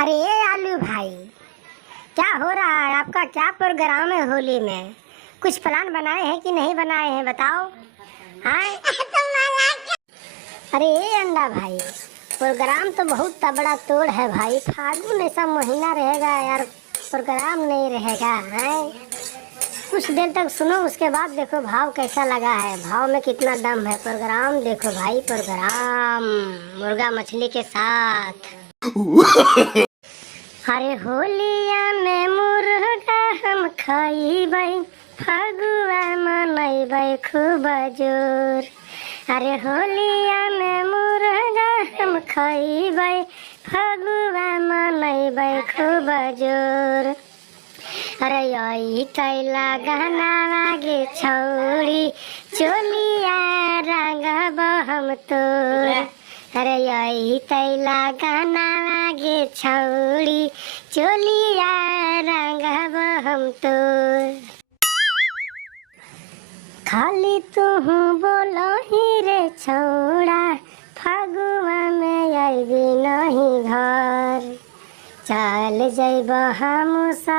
अरे ये आलू भाई, क्या हो रहा है? आपका क्या प्रोग्राम है होली में? कुछ प्लान बनाए हैं कि नहीं बनाए हैं, बताओ। हाँ अरे ये अंडा भाई, प्रोग्राम तो बहुत तगड़ा तोड़ है भाई। फागुन ऐसा महीना रहेगा यार, प्रोग्राम नहीं रहेगा है। कुछ देर तक सुनो, उसके बाद देखो भाव कैसा लगा है, भाव में कितना दम है। प्रोग्राम देखो भाई, प्रोग्राम मुर्गा मछली के साथ। अरे होलिया में मुर्गा हम खाइबै, फगुआ मनैबै खूब जोर। अरे होलिया में मुर्गा हम खाइबै, फगुआ मनैबै खूब जोर। अरे यही तैला गाना लागे छौरी, चोलिया रंगब हम तोर। अरे यही तैला गाना लागे छौरी, चोलिया रंगब हम तोर। खाली तू बोलो ही रे छौड़ा, फगुआ में अइबी नहीं घर। चल जइब हम